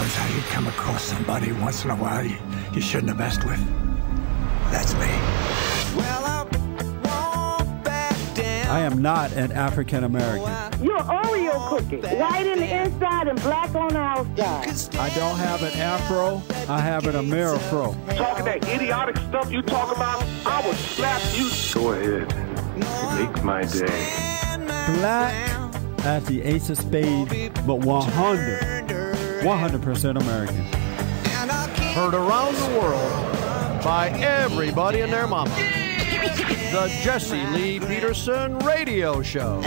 knows how you come across somebody once in a while you shouldn't have messed with. That's me. Well, I am not an African American. You're an Oreo cookie, white in the inside and black on the outside. I don't have an afro. I have an Amerifro. Talking that idiotic stuff you talk about, I will slap you. Go ahead. Make my day. Black as the ace of spades, but 100% American. Heard around the world by everybody and their mama. The Jesse Lee Peterson Radio Show.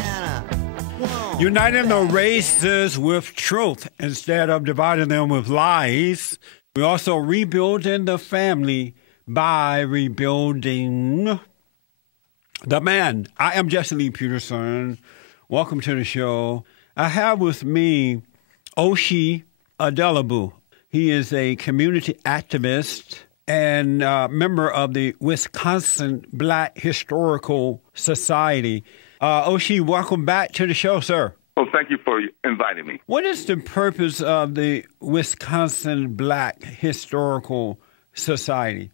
Uniting the races with truth instead of dividing them with lies. We're also rebuilding the family by rebuilding the man. I am Jesse Lee Peterson. Welcome to the show. I have with me Oshie Adelabu. He is a community activist and member of the Wisconsin Black Historical Society. Oshie, welcome back to the show, sir. Well, thank you for inviting me. What is the purpose of the Wisconsin Black Historical Society?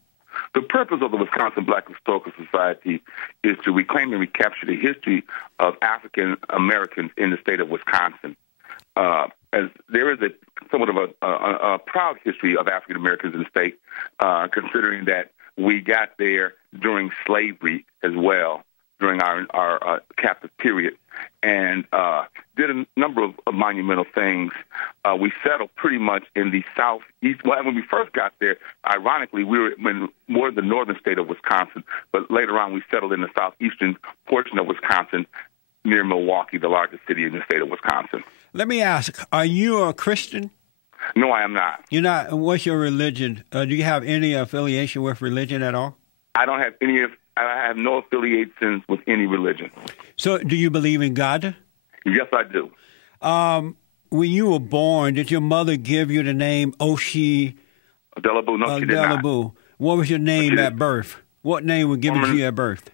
The purpose of the Wisconsin Black Historical Society is to reclaim and recapture the history of African Americans in the state of Wisconsin. As there is somewhat of a proud history of African Americans in the state, considering that we got there during slavery as well, during our captive period, and did a number of monumental things. We settled pretty much in the southeast. Well, when we first got there, ironically, we were in more the northern state of Wisconsin, but later on we settled in the southeastern portion of Wisconsin near Milwaukee, the largest city in the state of Wisconsin. Let me ask, are you a Christian? No, I am not. You're not? What's your religion? Do you have any affiliation with religion at all? I don't have any. I have no affiliations with any religion. So, do you believe in God? Yes, I do. When you were born, did your mother give you the name Oshie Adelabu? No, she did not. What was your name at birth? What name was given to you at birth?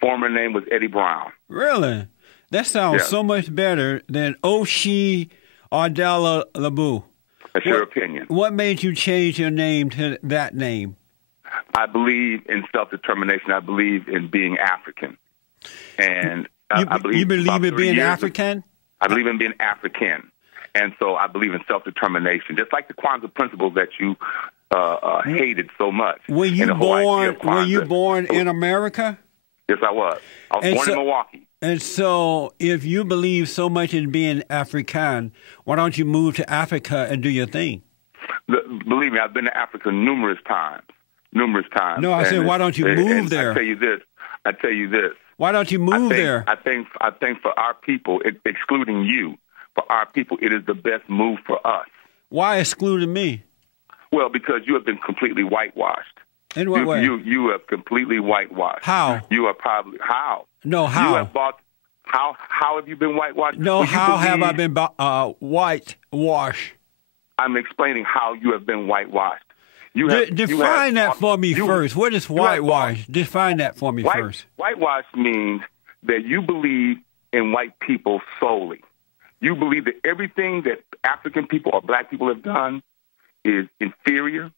Former name was Eddie Brown. Really? That sounds so much better than Oshie Adelabu. That's your opinion. What made you change your name to that name? I believe in self-determination. I believe in being African. And I believe... You believe in being African? I believe in being African. And so I believe in self-determination. Just like the Kwanzaa principles that you hated so much. Were you born in America? Yes, I was. I was born in Milwaukee. And so if you believe so much in being African, why don't you move to Africa and do your thing? Believe me, I've been to Africa numerous times. No, I said, why don't you move there? I tell you this. Why don't you move there? I think for our people, excluding you, for our people, it is the best move for us. Why excluding me? Well, because you have been completely whitewashed. In what way? You have completely whitewashed. How? You are probably how? No, how? You have bought. How have you been whitewashed? No, how have I been whitewashed? I'm explaining how you have been whitewashed. Define that for me first. What is whitewash? Define that for me first. Whitewash means that you believe in white people solely. You believe that everything that African people or black people have done is inferior.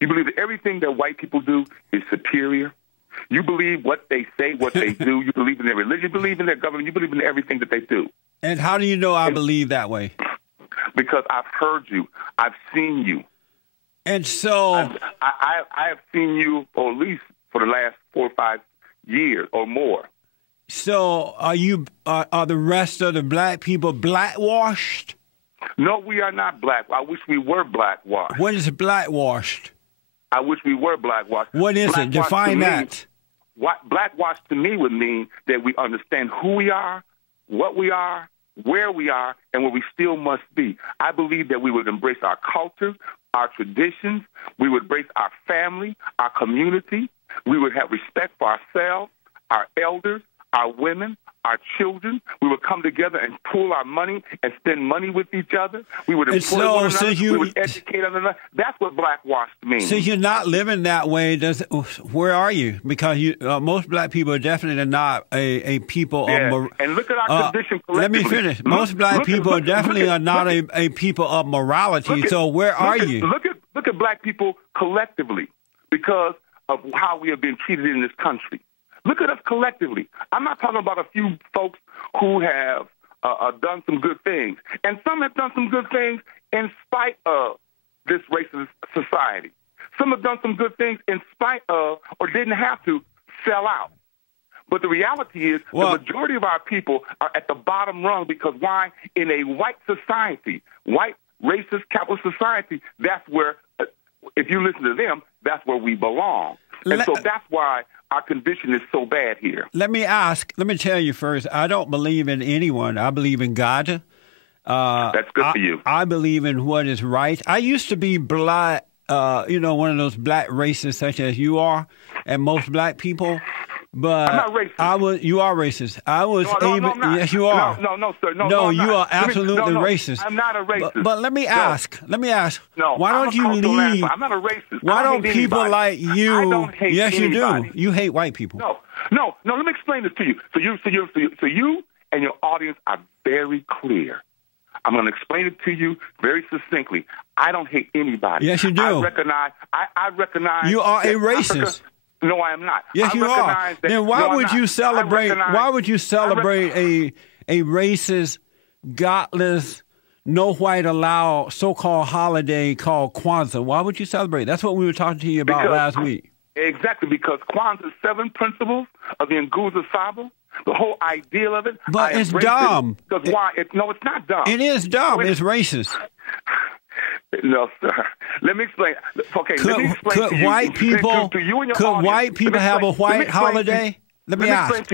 You believe that everything that white people do is superior. You believe what they say, what they do. You believe in their religion. You believe in their government. You believe in everything that they do. And how do you know I believe that way? Because I've heard you. I've seen you. And so... I have seen you, or at least for the last 4 or 5 years or more. So are the rest of the black people blackwashed? No, we are not black. I wish we were blackwashed. What is blackwashed? I wish we were blackwashed. What is it? Define that. Blackwashed to me would mean that we understand who we are, what we are, where we are, and where we still must be. I believe that we would embrace our culture, our traditions. We would embrace our family, our community. We would have respect for ourselves, our elders, our women, our children. We would come together and pool our money and spend money with each other. We would employ one another. We would educate one another. That's what blackwashed means. Since you're not living that way, where are you? Because most black people are definitely not a people of and look at our condition collectively. Let me finish. Most black people definitely are not a people of morality. So where are you? Look at black people collectively because of how we have been treated in this country. Look at us collectively. I'm not talking about a few folks who have done some good things. And some have done some good things in spite of this racist society. Some have done some good things in spite of or didn't have to sell out. But the reality is the majority of our people are at the bottom rung because why? In a white society, white, racist, capitalist society, that's where, if you listen to them, that's where we belong. And so that's why our condition is so bad here. Let me tell you first, I don't believe in anyone. I believe in God. That's good for you. I believe in what is right. I used to be black, one of those black racists such as you are and most black people. But I'm not racist. You are racist. I was no, yes, you are. No, sir. No, you are absolutely racist. I'm not a racist. But let me ask. No, why don't you leave? I'm not a racist. Why don't people like you? I don't hate yes, anybody. you do. You hate white people. No. Let me explain this to you. So you and your audience are very clear. I'm going to explain it to you very succinctly. I don't hate anybody. Yes, you do. I recognize. You are a racist. No, I am not. Yes, you are. Then why would you celebrate? Why would you celebrate a racist, godless, no white allowed so-called holiday called Kwanzaa? Why would you celebrate? That's what we were talking to you about last week. Exactly, because Kwanzaa's 7 principles of the Nguzo Saba, the whole ideal of it. But it's dumb. Because why? No, it's not dumb. It is dumb. It's racist. No, sir. Let me explain. Okay, let me explain could to you. White people, to you and your could audience. white people have a white holiday? Let me ask.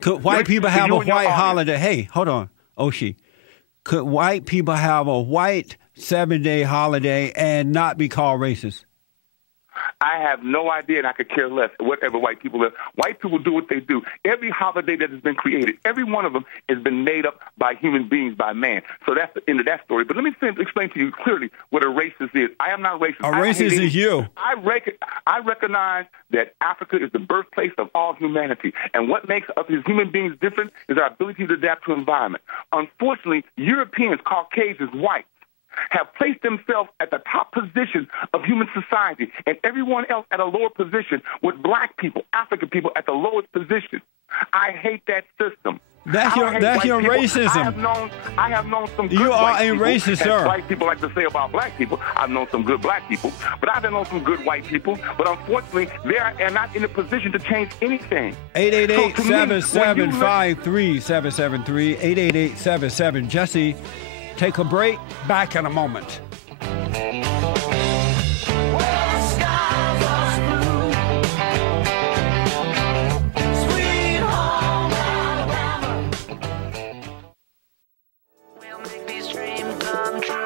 Could white people have a white holiday? Hey, hold on, Oshi. Could white people have a white 7-day holiday and not be called racist? I have no idea, and I could care less whatever white people live. White people do what they do. Every holiday that has been created, every one of them has been made up by human beings, by man. So that's the end of that story. But let me explain to you clearly what a racist is. I am not racist. A racist is you. I recognize that Africa is the birthplace of all humanity. And what makes us as human beings different is our ability to adapt to environment. Unfortunately, Europeans, Caucasians, whites, have placed themselves at the top position of human society and everyone else at a lower position, with black people, African people at the lowest position. I hate that system. That's your racism. I have known some good You are white a people, racist, sir. White people like to say about black people. I've known some good black people, but I've known some good white people. But unfortunately, they are not in a position to change anything. 888-773-773. 888-77 Jesse. Take a break. Back in a moment. We'll make these dreams come true.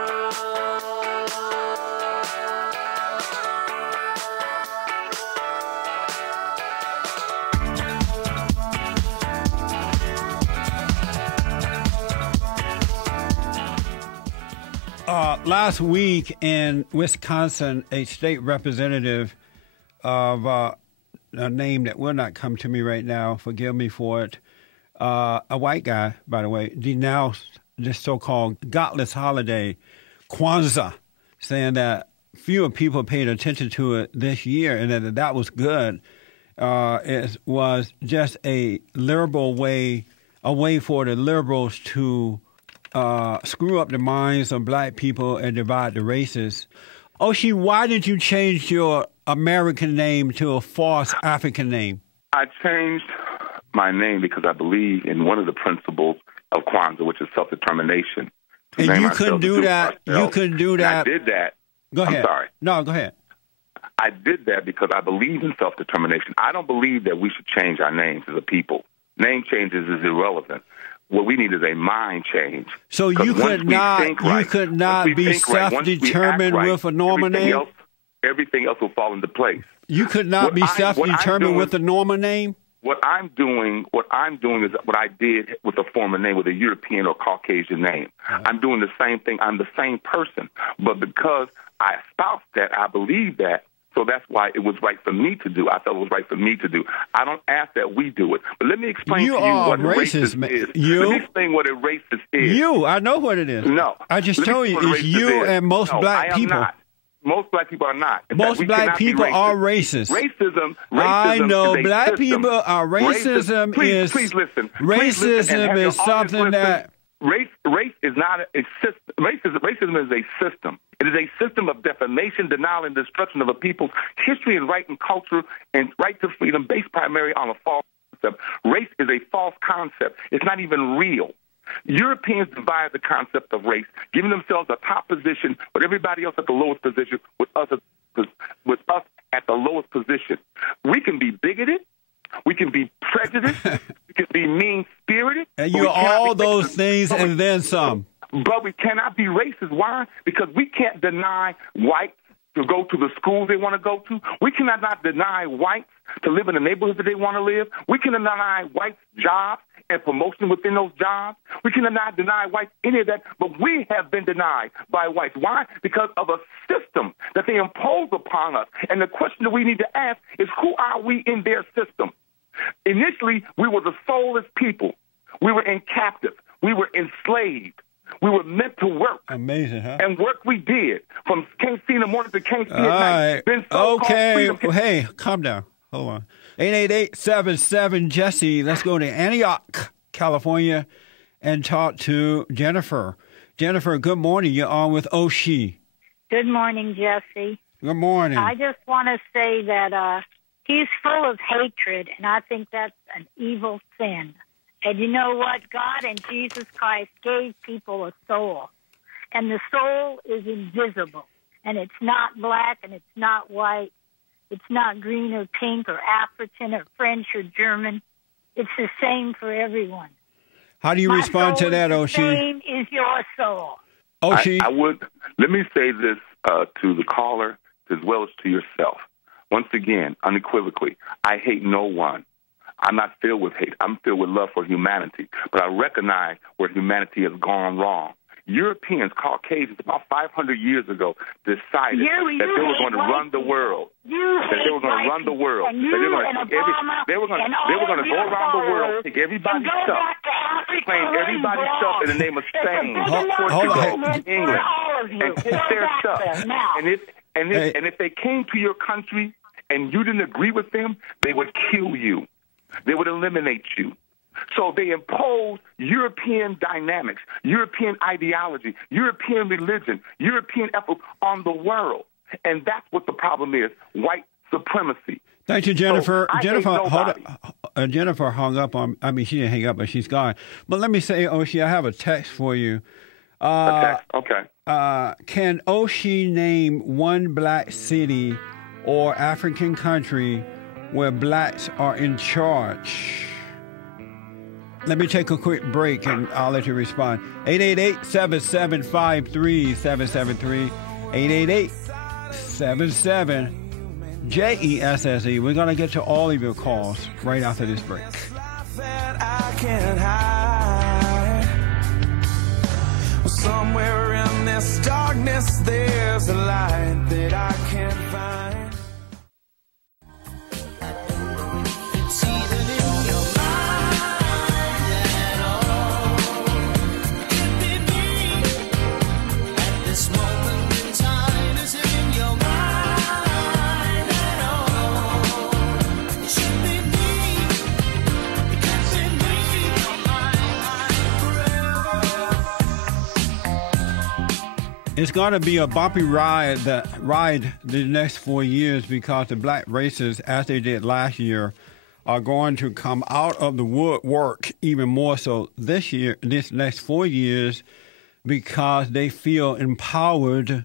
Last week in Wisconsin, a state representative of a name that will not come to me right now, forgive me for it, a white guy, by the way, denounced this so-called godless holiday, Kwanzaa, saying that fewer people paid attention to it this year and that was good. It was just a liberal way, a way for the liberals to screw up the minds of black people and divide the races. Oshi, why did you change your American name to a false African name? I changed my name because I believe in one of the principles of Kwanzaa, which is self-determination. And you couldn't do that. You couldn't do that. I did that. Go ahead. I'm sorry. No, go ahead. I did that because I believe in self-determination. I don't believe that we should change our names as a people. Name changes is irrelevant. What we need is a mind change. So you could not be self-determined with a normal name? Everything else will fall into place. You could not be self-determined with a normal name? What I'm doing is what I did with a former name, with a European or Caucasian name. I'm doing the same thing. I'm the same person. But because I espoused that, I believe that, so that's why it was right for me to do. I felt it was right for me to do. I don't ask that we do it. But let me explain to you what racist is. Let me explain what a racist is. I know what it is. No. I just told you it's you and most black people. Not. Most black people are not. Most black people are racist. Racism I know is a black system. people are racism. Please listen. Racism is something that race is not a system. Racism is a system. It is a system of defamation, denial, and destruction of a people's history and right and culture and right to freedom based primarily on a false concept. Race is a false concept. It's not even real. Europeans devised the concept of race, giving themselves a top position, but everybody else at the lowest position, with us at the lowest position. We can be bigoted. We can be prejudiced. We can be mean-spirited. And you're all those things and then some. But we cannot be racist. Why? Because we can't deny whites to go to the schools they want to go to. We cannot not deny whites to live in the neighborhoods that they want to live. We cannot deny whites jobs and promotion within those jobs. We cannot deny whites any of that, but we have been denied by whites. Why? Because of a system that they impose upon us. And the question that we need to ask is, who are we in their system? Initially, we were the soulless people. We were in captive. We were enslaved. We were meant to work. Amazing, huh? And work we did. From can't see in the morning to can't see at night. Right. Okay. Well, hey, calm down. Hold on. 888-77-JESSE. Let's go to Antioch, California, and talk to Jennifer. Jennifer, good morning. You're on with Oshie. Good morning, Jesse. Good morning. I just want to say that he's full of hatred, and I think that's an evil sin. And you know what? God and Jesus Christ gave people a soul. And the soul is invisible. And it's not black and it's not white. It's not green or pink or African or French or German. It's the same for everyone. How do you respond to that, Oshie? The same is your soul. Oshie? I would, let me say this to the caller as well as to yourself. Once again, unequivocally, I hate no one. I'm not filled with hate. I'm filled with love for humanity. But I recognize where humanity has gone wrong. Europeans, Caucasians, about 500 years ago, decided that they were going to run the world. That they were going to run the world. That they were going to go around the world, take everybody's stuff, claim everybody's stuff in the name of Spain, Portugal, England, and take their stuff. And if they came to your country and you didn't agree with them, they would kill you. They would eliminate you. So they imposed European dynamics, European ideology, European religion, European effort on the world. And that's what the problem is, white supremacy. Thank you, Jennifer. So Jennifer hung up on, she didn't hang up, but she's gone. But let me say, Oshie, I have a text for you. A text, okay. Can Oshie name one black city or African country where blacks are in charge? Let me take a quick break and I'll let you respond. 888-7753-773. 888-77-JESSE. We're going to get to all of your calls right after this break. Somewhere in this darkness, there's a light that I can't find. It's going to be a bumpy ride the next 4 years because the black racists, as they did last year, are going to come out of the woodwork even more so this next 4 years, because they feel empowered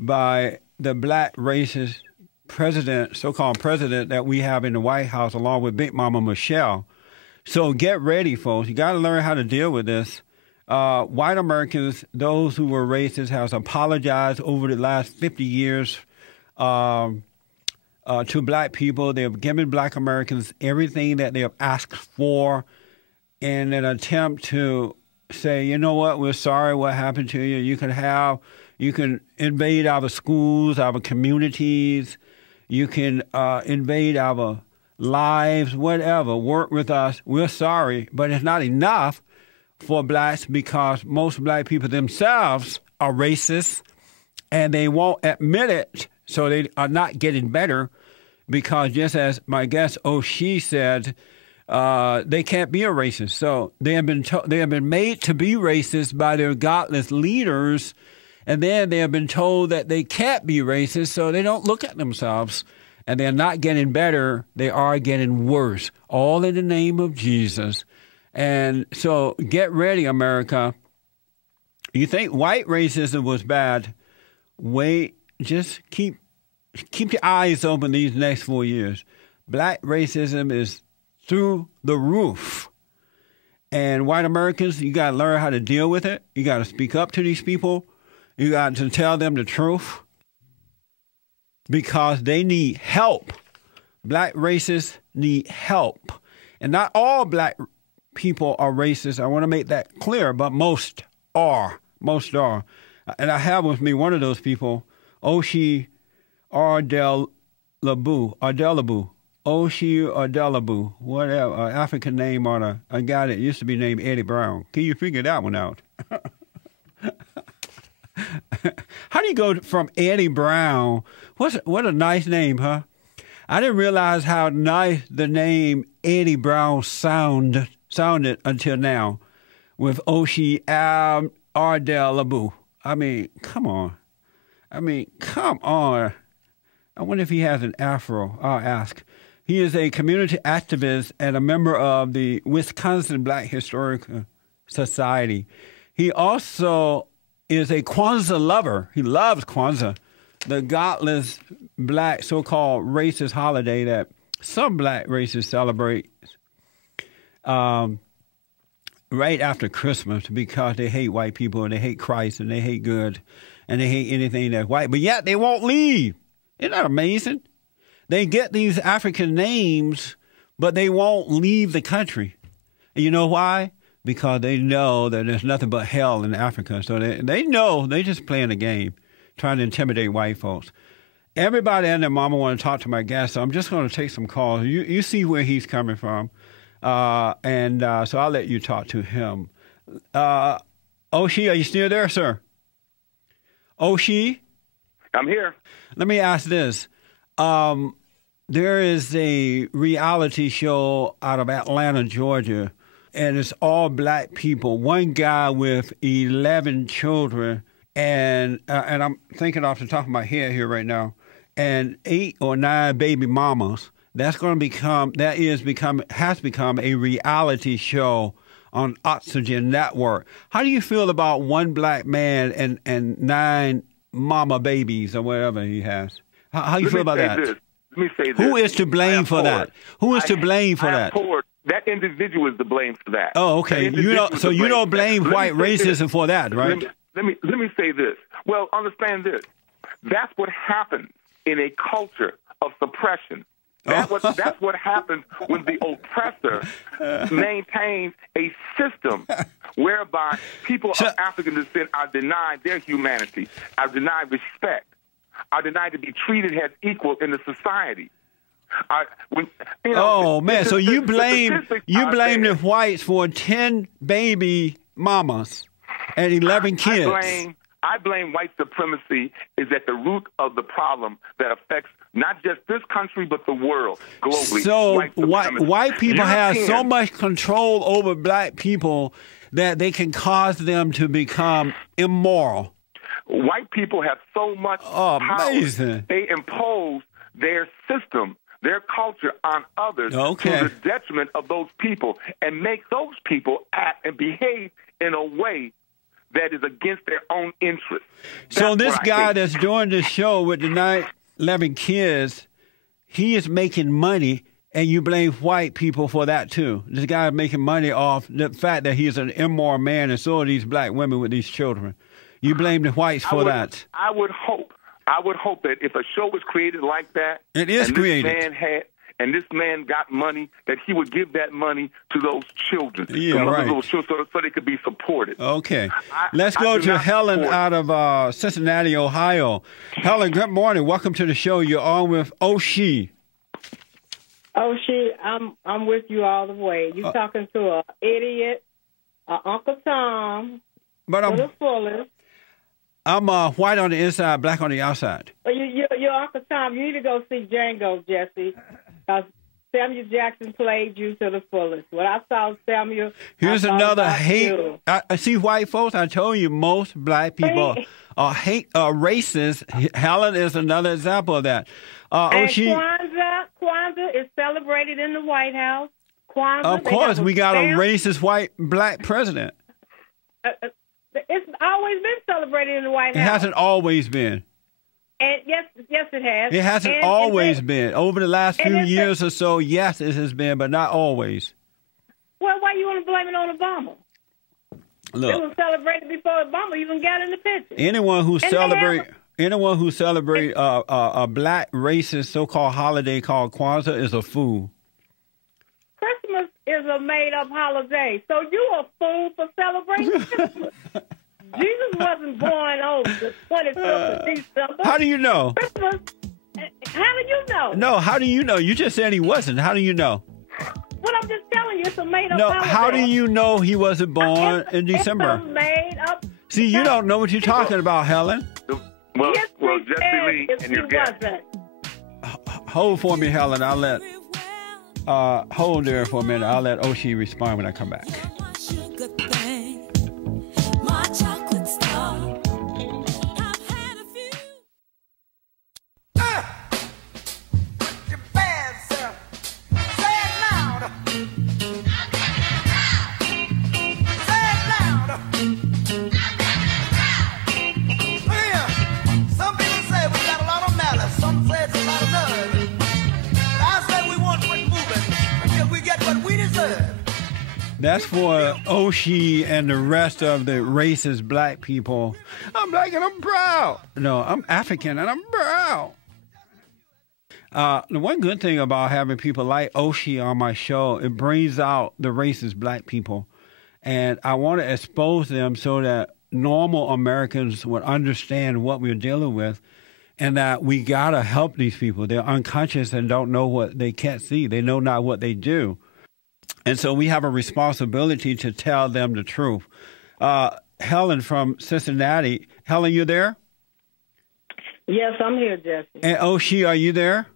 by the black racist president, so-called president that we have in the White House, along with Big Mama Michelle. So get ready, folks. You got to learn how to deal with this. White Americans, those who were racist, have apologized over the last 50 years to black people. They have given black Americans everything that they have asked for in an attempt to say, you know what, we're sorry what happened to you. You can invade our schools, our communities. You can invade our lives, whatever. Work with us. We're sorry, but it's not enough for blacks because most black people themselves are racist and they won't admit it, so they are not getting better because just as my guest O'Shea said, they can't be a racist. So they have been made to be racist by their godless leaders, and then they have been told that they can't be racist, so they don't look at themselves, and they're not getting better. They are getting worse, all in the name of Jesus. And so get ready, America. You think white racism was bad? Wait, just keep your eyes open these next 4 years. Black racism is through the roof. And white Americans, you got to learn how to deal with it. You got to speak up to these people. You got to tell them the truth because they need help. Black racists need help. And not all black people are racist. I want to make that clear, but most are. Most are. And I have with me one of those people, O'Shea Ardelabu, O'Shea Ardelabu, whatever, African name on a guy that used to be named Eddie Brown. Can you figure that one out? How do you go from Eddie Brown? What a nice name, huh? I didn't realize how nice the name Eddie Brown sounded until now with O'Shea Ardelabu. I mean, come on. I wonder if he has an afro. I'll ask. He is a community activist and a member of the Wisconsin Black Historical Society. He also is a Kwanzaa lover. He loves Kwanzaa, the godless black so-called racist holiday that some black racists celebrate right after Christmas because they hate white people and they hate Christ and they hate good and they hate anything that's white. But yet they won't leave. Isn't that amazing? They get these African names, but they won't leave the country. And you know why? Because they know that there's nothing but hell in Africa. So they know they're just playing a game, trying to intimidate white folks. Everybody and their mama want to talk to my guest, so I'm just going to take some calls. You see where he's coming from. So I'll let you talk to him. O'Shea, are you still there, sir? O'Shea? I'm here. Let me ask this. There is a reality show out of Atlanta, Georgia, and it's all black people. One guy with 11 children, and I'm thinking off the top of my head here right now, and 8 or 9 baby mamas. Has become a reality show on Oxygen Network. How do you feel about one black man and 9 mama babies or whatever he has? How do you feel about that? Let me say this. Who is to blame for that? Who is to blame for that? That individual is to blame for that. Oh, okay. You don't blame white racism for that, right? Let me say this. Well, understand this. That's what happens in a culture of suppression. That's what happens when the oppressor maintains a system whereby people of African descent are denied their humanity, are denied respect, are denied to be treated as equal in the society. So you blame the whites for 10 baby mamas and 11 kids. I blame white supremacy is at the root of the problem that affects not just this country, but the world globally. So white people have so much control over black people that they can cause them to become immoral. White people have so much power. Amazing. They impose their system, their culture on others to the detriment of those people and make those people act and behave in a way that is against their own interests. So this guy that's doing this show with the 11 kids, he is making money, and you blame white people for that too. This guy is making money off the fact that he's an immoral man, and so are these black women with these children. You blame the whites for that. I would hope I would hope that if a show was created like that, it is created. This man got money, that he would give that money to those children. Yeah, right. Those children so they could be supported. Okay. Let's go to Helen out of Cincinnati, Ohio. Helen, good morning. Welcome to the show. You're on with Oshie. Oshie, I'm with you all the way. You talking to an idiot, Uncle Tom, but to the fullest. I'm white on the inside, black on the outside. You're Uncle Tom. You need to go see Django, Jesse. Samuel Jackson played you to the fullest. When I saw Samuel, here's another hate. I see white folks. I told you most black people are racist. Helen is another example of that. And Kwanzaa is celebrated in the White House. Kwanzaa, of course, we got a racist white black president. It's always been celebrated in the White House. It hasn't always been. And yes, it has. It hasn't always been. Over the last few years or so, yes, it has been, but not always. Well, why you want to blame it on Obama? Look, it was celebrated before Obama even got in the picture. Anyone who celebrate a black racist so-called holiday called Kwanzaa is a fool. Christmas is a made-up holiday, so you a fool for celebrating Christmas. Jesus wasn't born on the 25th of December. How do you know? Christmas. How do you know? No, how do you know? You just said he wasn't. How do you know? Well, I'm just telling you, it's a made-up holiday. How do you know he wasn't born in December? It's a made-up. See, you don't know what you're talking about, Helen. Well, Jesse Lee and your guest. Hold for me, Helen. I'll let hold there for a minute. I'll let Oshie respond when I come back. That's for Oshie and the rest of the racist black people. I'm black and I'm proud. No, I'm African and I'm proud. The one good thing about having people like Oshie on my show, it brings out the racist black people. And I want to expose them so that normal Americans would understand what we're dealing with and that we got to help these people. They're unconscious and don't know what they can't see. They know not what they do. And so we have a responsibility to tell them the truth. Helen from Cincinnati. Helen, you there? Yes, I'm here, Jesse. And Oshie, are you there?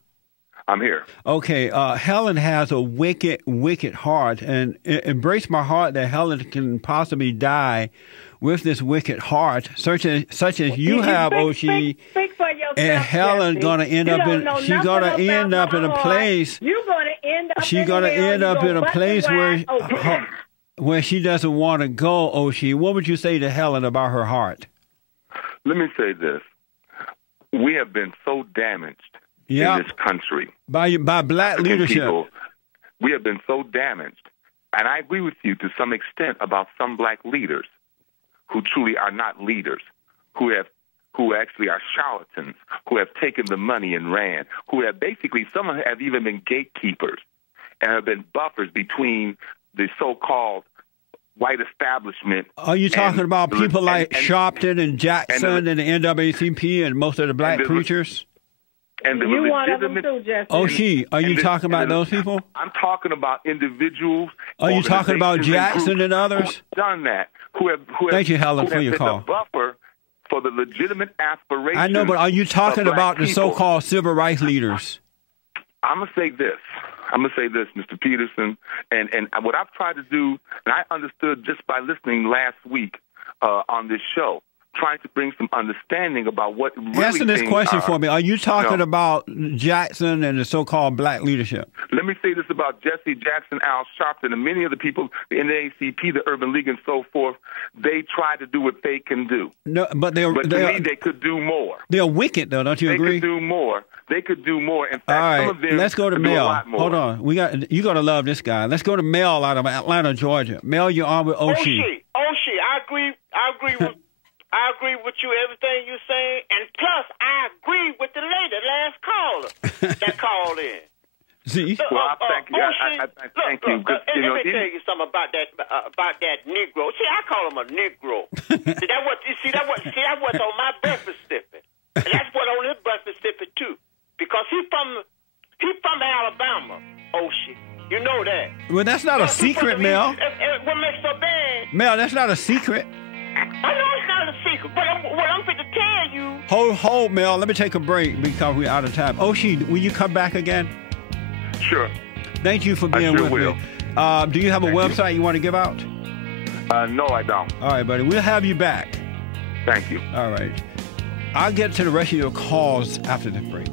I'm here. Okay. Helen has a wicked, wicked heart. And it breaks my heart that Helen can possibly die with this wicked heart, such as you have, Oshie. Speak for yourself, and Helen Jesse. gonna end up in she's gonna end up in a place. You're gonna end up. She's gonna end up in a place where she doesn't want to go. Oshie, what would you say to Helen about her heart? Let me say this: we have been so damaged in this country by black African leadership. People, we have been so damaged, and I agree with you to some extent about some black leaders who truly are not leaders, who actually are charlatans, who have taken the money and ran, who have basically, some have even been gatekeepers and have been buffers between the so-called white establishment. Are you talking about people like Sharpton and Jackson and the NAACP and most of the black preachers? And the you one of them too, Jesse. Oshie, are you talking about those people? I'm talking about individuals. Are you talking about Jackson and others? Who have done that? Who have Thank you, Helen, for your call. The buffer for the legitimate aspirations. I know, but are you talking about the so-called civil rights leaders? I'm going to say this, Mr. Peterson, and what I've tried to do, and I understood just by listening last week on this show, trying to bring some understanding about what really Answer this question for me. Are you talking about Jackson and the so-called black leadership? Let me say this about Jesse Jackson, Al Sharpton, and many of the people, the NAACP, the Urban League, and so forth. They try to do what they can do. No, but to me, they could do more. They're wicked, though. Don't you agree? They could do more. They could do more. In fact, all right, some of them let's go to Mel. Hold on. You're going to love this guy. Let's go to Mel out of Atlanta, Georgia. Mel, you're on with Oshie. I agree with you, everything you're saying, and plus I See? Well, I thank you. I thank you. Look, and let me tell you something about that Negro. See, I call him a Negro. see that what's on my birth certificate, and that's what on his birth certificate too, because he from Alabama. Ocean, you know that. Well, that's not a secret, Mel. What makes so bad? Mel, that's not a secret. I know it's not a secret, but what I'm going to tell you. Hold, Mel. Let me take a break because we're out of time. Oshi, will you come back again? Sure. Thank you for being with me. Do you have a website you want to give out? No, I don't. All right, buddy. We'll have you back. Thank you. All right. I'll get to the rest of your calls after the break.